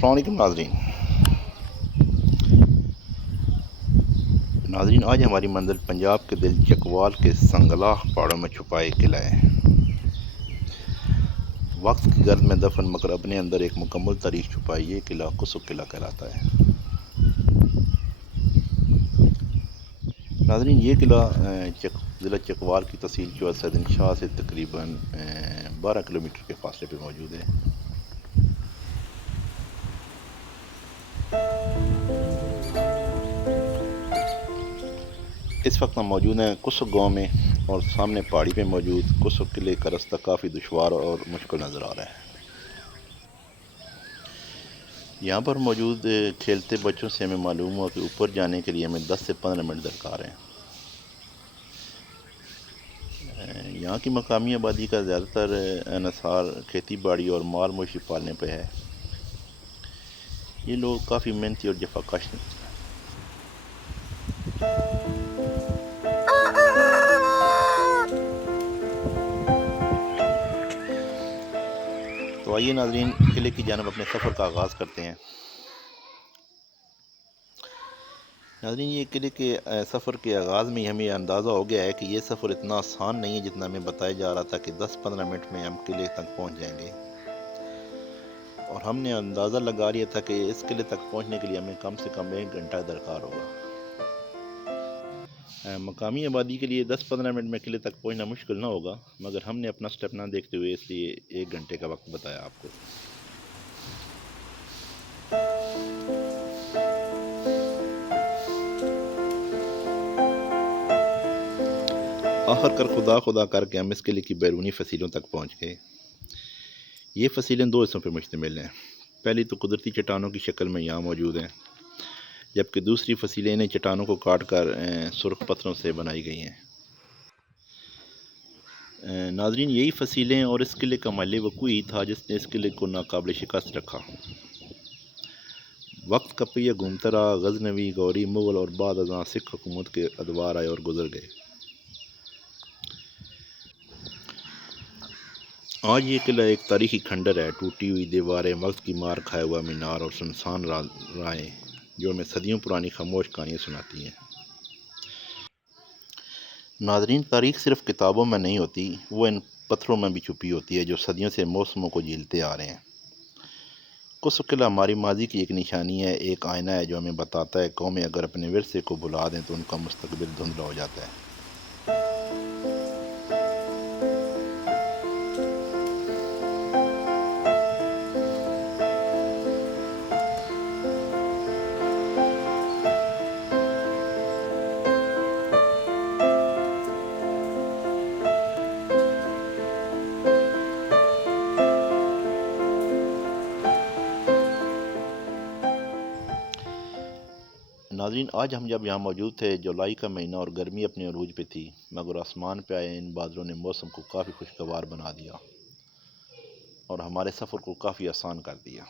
अस्सलाम वालेकुम नाजरीन, आज हमारी मंजिल पंजाब के दिल चकवाल के संगलाह पहाड़ों में छुपा एक किला है। वक्त की गर्द में दफन मगर अपने अंदर एक मुकम्मल तारीख छुपाई ये किला कुसुक किला कहलाता है। नाजरीन, ये किला ज़िला चकवाल की तहसील चौसदिन शाह से तकरीबन 12 किलोमीटर के फासले पर मौजूद है। इस वक्त हम मौजूद हैं कुसुक गांव में और सामने पहाड़ी पे मौजूद कुसुक किले का रास्ता काफ़ी दुशवार और मुश्किल नज़र आ रहा है। यहाँ पर मौजूद खेलते बच्चों से हमें मालूम हुआ कि ऊपर जाने के लिए हमें 10 से 15 मिनट दरकार है। यहाँ की मकामी आबादी का ज़्यादातर अनसार खेती बाड़ी और माल मवेशी पालने पे है। ये लोग काफ़ी मेहनती और जफाकश हैं। तो आइए नाजरीन, किले की जानब अपने सफ़र का आगाज़ करते हैं। नाज़रीन, ये किले के सफ़र के आगाज़ में ही हमें अंदाज़ा हो गया है कि ये सफ़र इतना आसान नहीं है जितना हमें बताया जा रहा था कि 10-15 मिनट में हम किले तक पहुंच जाएंगे। और हमने अंदाज़ा लगा लिया था कि इस किले तक पहुंचने के लिए हमें कम से कम 1 घंटा दरकार होगा। मकामी आबादी के लिए 10-15 मिनट में किले तक पहुंचना मुश्किल ना होगा, मगर हमने अपना स्टेप ना देखते हुए इसलिए 1 घंटे का वक्त बताया आपको। आखिर कर खुदा खुदा करके हम इस किले की बैरूनी फसीलों तक पहुँच गए। ये फसीलें 2 हिस्सों पर मुश्तमिल हैं। पहली तो कुदरती चट्टानों की शक्ल में यहाँ मौजूद हैं, जबकि दूसरी फसीलें इन्हें चट्टानों को काट कर सुर्ख पत्थरों से बनाई गई हैं। नाजरीन, यही फसीलें और इस किले का महल वक़ूई ही था जिसने इस किले को नाकाबिल शिकस्त रखा। वक्त का पहिया घूमता रहा, गजनवी, गौरी, मुग़ल और बाद अज़ां सिख हुकूमत के अदवार आए और गुजर गए। आज ये किला एक तारीखी खंडर है। टूटी हुई दीवारें, वक्त की मार खाया हुआ मीनार और सुनसान राहें जो हमें सदियों पुरानी खामोश कहानियाँ सुनाती हैं। नाजरीन, तारीख सिर्फ किताबों में नहीं होती, वो इन पत्थरों में भी छुपी होती है जो सदियों से मौसमों को झेलते आ रहे हैं। कुसुक किला हमारी माजी की एक निशानी है, एक आईना है जो हमें बताता है कौमें अगर अपने विरसे को भुला दें तो उनका मुस्तकबिल धुंधला हो जाता है। नाज़रीन, आज हम जब यहाँ मौजूद थे, जुलाई का महीना और गर्मी अपने अरूज पे थी, मगर आसमान पे आए इन बादलों ने मौसम को काफ़ी खुशगवार बना दिया और हमारे सफ़र को काफ़ी आसान कर दिया।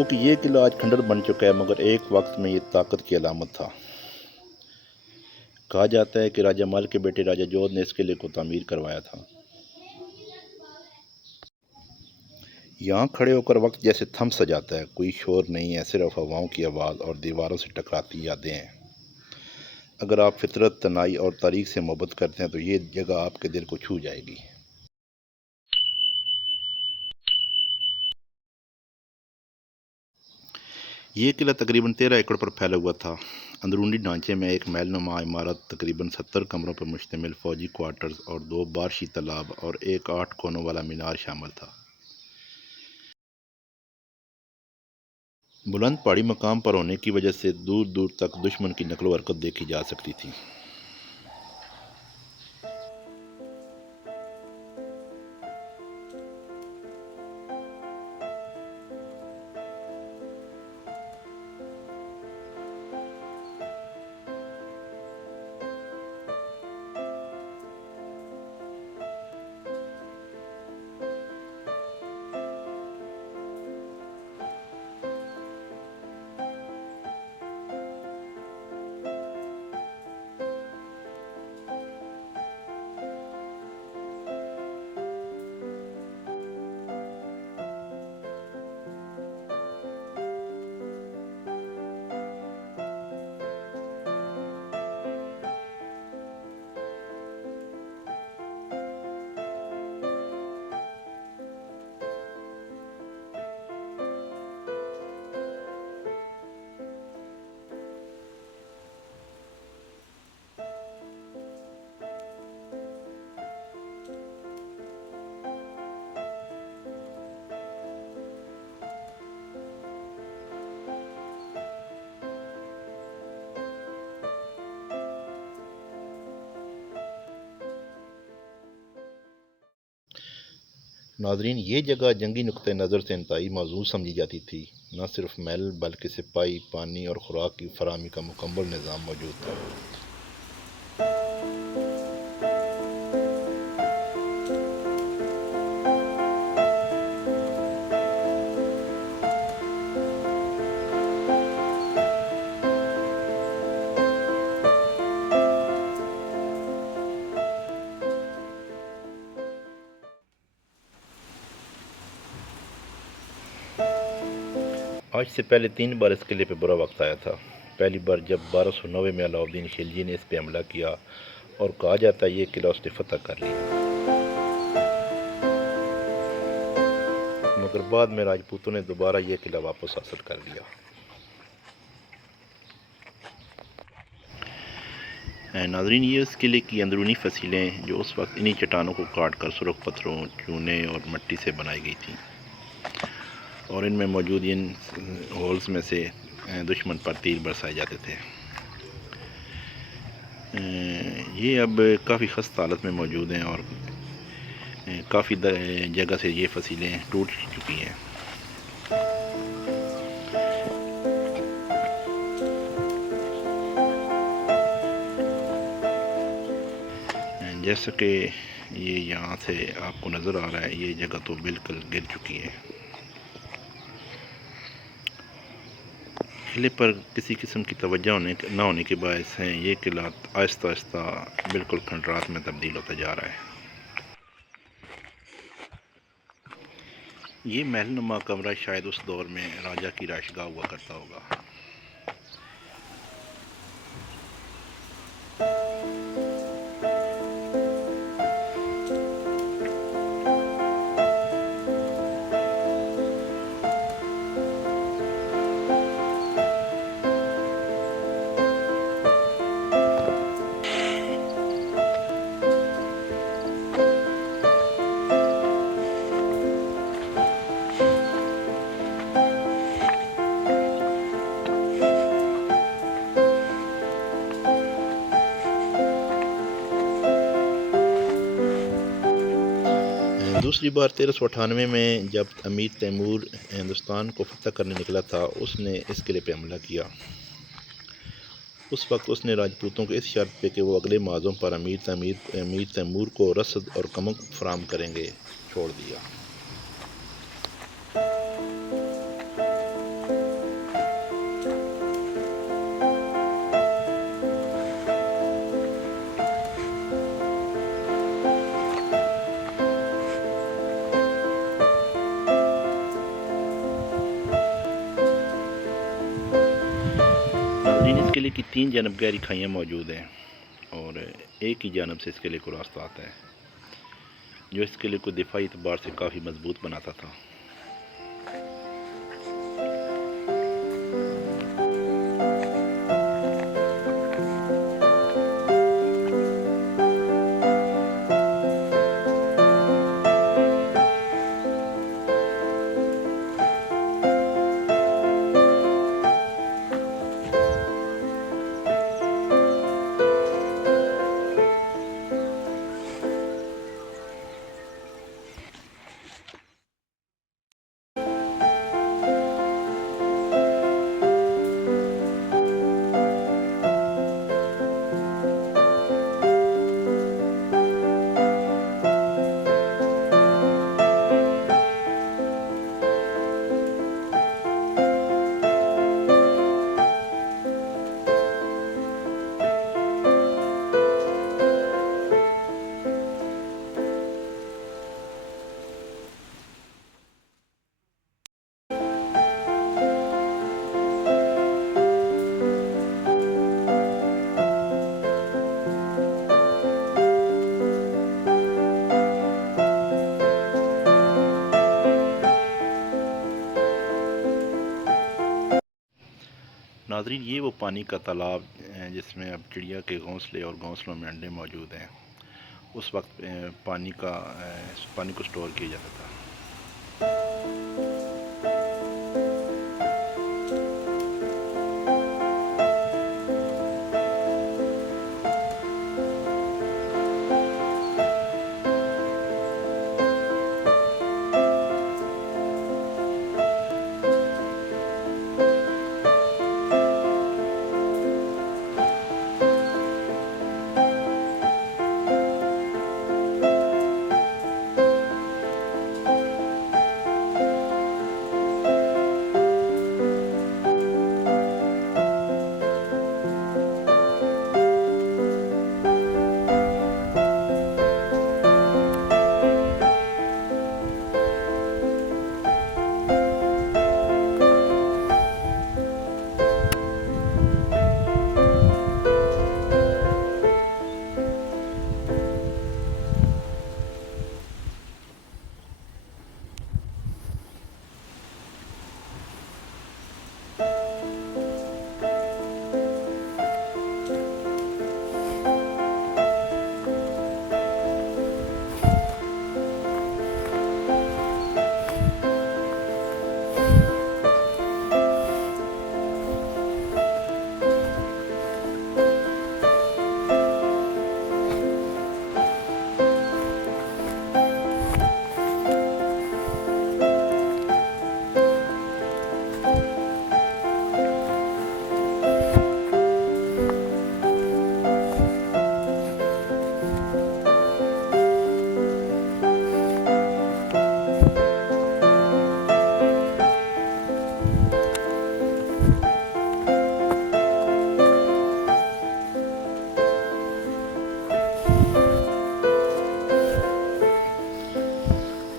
गो कि ये किला आज खंडर बन चुका है, मगर एक वक्त में ये ताकत की अलामत था। कहा जाता है कि राजा मल के बेटे राजा जोध ने इस किले को तामीर करवाया था। यहाँ खड़े होकर वक्त जैसे थम सा जाता है, कोई शोर नहीं है, सिर्फ हवाओं की आवाज़ और दीवारों से टकराती यादें हैं। अगर आप फितरत, तनाई और तारीख से मोहब्बत करते हैं तो ये जगह आपके दिल को छू जाएगी। ये किला तकरीबन 13 एकड़ पर फैला हुआ था। अंदरूनी ढांचे में एक महलनुमा इमारत, तकरीबन 70 कमरों पर मुश्तमिल फौजी क्वार्टर्स और 2 बारशी तालाब और एक 8 कोनों वाला मीनार शामिल था। बुलंद पहाड़ी मकाम पर होने की वजह से दूर दूर तक दुश्मन की नकलो हरकत देखी जा सकती थी। नाजरीन, ये जगह जंगी नुक्ते नज़र से इंतहाई मौजूद समझी जाती थी। न सिर्फ महल बल्कि सिपाही, पानी और खुराक की फराहमी का मुकम्मल निज़ाम मौजूद था। आज से पहले 3 बार इस किले पर बुरा वक्त आया था। पहली बार जब 1290 में अलाउद्दीन खिलजी ने इस पर हमला किया और कहा जाता है ये किला उसने फतह कर लिया। मगर बाद में राजपूतों ने दोबारा ये किला वापस हासिल कर लिया। नाजरीन, ये उस किले की अंदरूनी फसीलें जो उस वक्त इन्हीं चट्टानों को काट कर सुरख पत्थरों, चूने और मिट्टी से बनाई गई थी, और इनमें मौजूद इन होल्स में से दुश्मन पर तीर बरसाए जाते थे। ये अब काफ़ी खस्ता हालत में मौजूद हैं और काफ़ी जगह से ये फसीलें टूट चुकी हैं। जैसा कि ये यहाँ से आपको नज़र आ रहा है, ये जगह तो बिल्कुल गिर चुकी है। किले पर किसी किस्म की तवज्जो न होने के बायस हैं ये किला आहिस्ता आहिस्ता बिल्कुल खंडरात में तब्दील होता जा रहा है। ये महलनुमा कमरा शायद उस दौर में राजा की राशगाह हुआ करता होगा। दूसरी बार 1398 में जब अमीर तैमूर हिंदुस्तान को फतह करने निकला था, उसने इस किले पर हमला किया। उस वक्त उसने राजपूतों को इस शर्त पे कि वो अगले माज़ों पर अमीर तैमूर को रसद और कमक फराम करेंगे, छोड़ दिया। नाज़रीन, इस किले की 3 जानब गहरी खाइयाँ मौजूद हैं और एक ही जानब से इस किले को रास्ता आता है, जो इस किले को दिफाई एतबार से काफ़ी मजबूत बनाता था। नाज़रीन, ये वो पानी का तालाब जिसमें अब चिड़िया के घोंसले और घोंसलों में अंडे मौजूद हैं। उस वक्त पानी को स्टोर किया जाता था।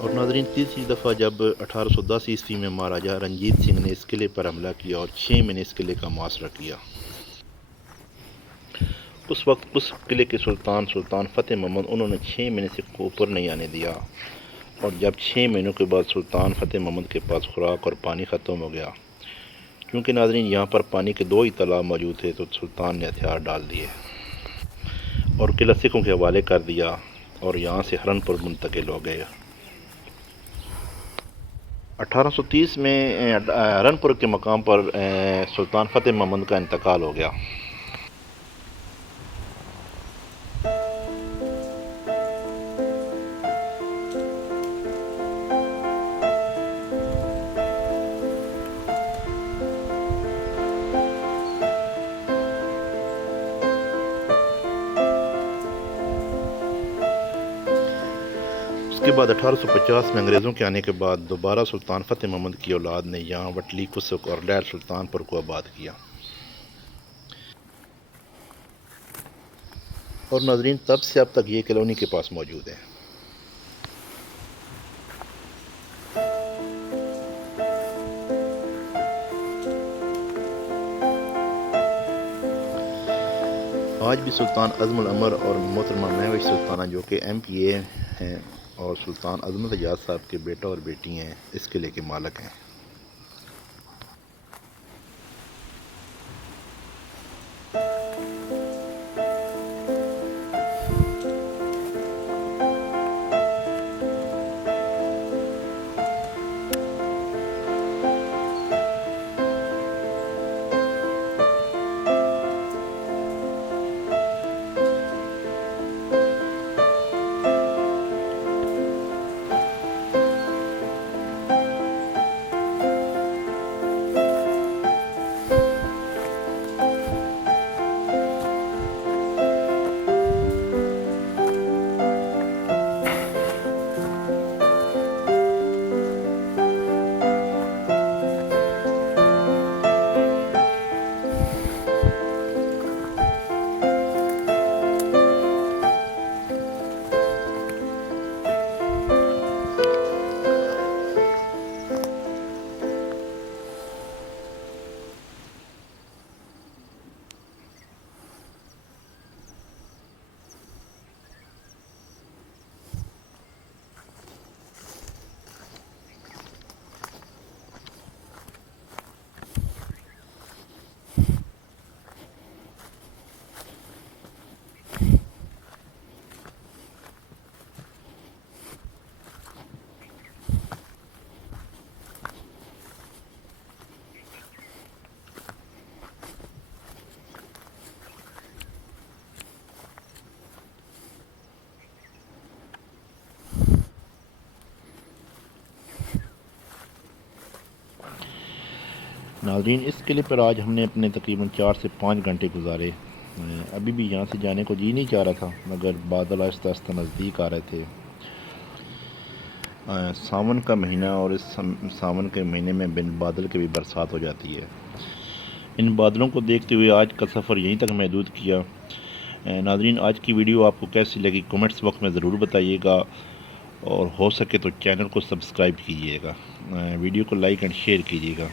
और नाज़रीन, तीसरी दफ़ा जब 1810 ईस्वी में महाराजा रंजीत सिंह ने इस किले पर हमला किया और 6 महीने इस किले का मुहासरा किया, उस वक्त उस किले के सुल्तान फ़तेह महमूद उन्होंने 6 महीने से ऊपर नहीं आने दिया। और जब 6 महीनों के बाद सुल्तान फ़तेह महमूद के पास खुराक और पानी ख़त्म हो गया, क्योंकि नाज़रीन यहाँ पर पानी के 2 ही तालाब मौजूद थे, तो सुल्तान ने हथियार डाल दिए और किला सिखों के हवाले कर दिया और यहाँ से हरनपुर मुंतकिल हो गए। 1830 में हरनपुर के मकाम पर सुल्तान फ़तेह महमूद का इंतकाल हो गया। उसके बाद 1850 में अंग्रेज़ों के आने के बाद दोबारा सुल्तान फ़तेह महमूद की औलाद ने यहाँ वटली, कुसुक और लैर सुल्तानपुर को आबाद किया। और नाज़रीन, तब से अब तक ये कॉलोनी के पास मौजूद है। आज भी सुल्तान अज़मुल अमर और मोहतरमा महविश सुल्ताना जो कि MPA हैं और सुल्तान अज़मत एजाज साहब के बेटा और बेटी हैं, इस किले के मालिक हैं। नाज़रीन, इस किले पर आज हमने अपने तकरीबन 4 से 5 घंटे गुजारे। अभी भी यहाँ से जाने को जी नहीं चाह रहा था, मगर बादल आहिस्ता आहिस्ता नज़दीक आ रहे थे। सावन का महीना और इस सावन के महीने में बिन बादल के भी बरसात हो जाती है। इन बादलों को देखते हुए आज का सफ़र यहीं तक महदूद किया। नाज़रीन, आज की वीडियो आपको कैसी लगी कमेंट्स बॉक्स में ज़रूर बताइएगा, और हो सके तो चैनल को सब्सक्राइब कीजिएगा, वीडियो को लाइक एंड शेयर कीजिएगा।